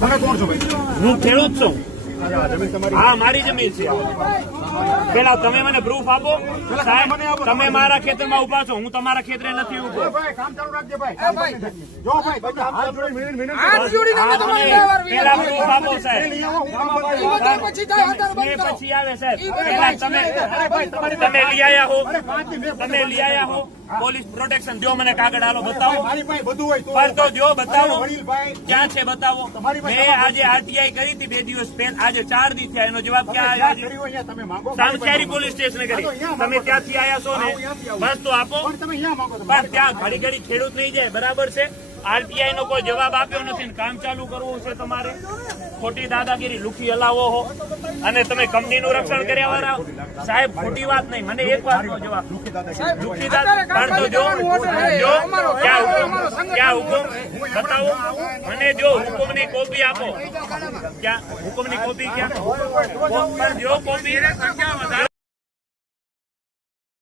તમે કોણ છો ભાઈ? હું ખેડૂત છું. જમીન તમારી? હા, મારી જમીન છે. પેલા તમે મને પ્રૂફ આપો. સાહેબ, તમે મારા ખેતરમાં ઉભા છો, હું તમારા ખેતરે નથી ઉભો. ભાઈ કામ ચાલુ રાખજે ભાઈ. જો ભાઈ બધા હાથ જોડી મિનિટ પેલા પ્રૂફ આપો સાહેબ. પછી પછી આવે સાહેબ. પેલા તમે લઈ આયા હો. તમે લઈ આયા હો. પોલીસ પ્રોટેક્શન દો, મને કાગળ હાલો બતાવો. મારી પાસે બધું હોય પર તો દો, બતાવો. વડીલભાઈ ક્યાં છે બતાવો. મેં આજે આરટીઆઈ કરી હતી 2 દિવસ પહેલા, આજે 4 દી થયા. એનો જવાબ ક્યાં આવ્યો? કર્યું અહીંયા તમે માંગો. સામખિયારી પોલીસ સ્ટેશન કરી. તમે ત્યાંથી આયા છો ને, બસ તો આપો. પણ તમે અહીંયા માંગો. પણ ત્યાં ઘડી ઘડી ખેડૂત નહીં જાય, બરાબર છે. આરટીઆઈ નો કોઈ જવાબ આપ્યો નથી ને કામ ચાલુ કરવું છે તમારે. ખોટી દાદાગીરી લુખી હલાવો હો અને તમે કંપનીનું રક્ષણ કર્યા વાળા. સાહેબ, ખોટી વાત નહીં. મને એક વાતનો જવાબ. લુખી દાદા તો જો ક્યાં હુકમ બતાવો મને. જો હુકમની કોપી આપો. ક્યાં હુકમની કોપી? ક્યાં જો કોપી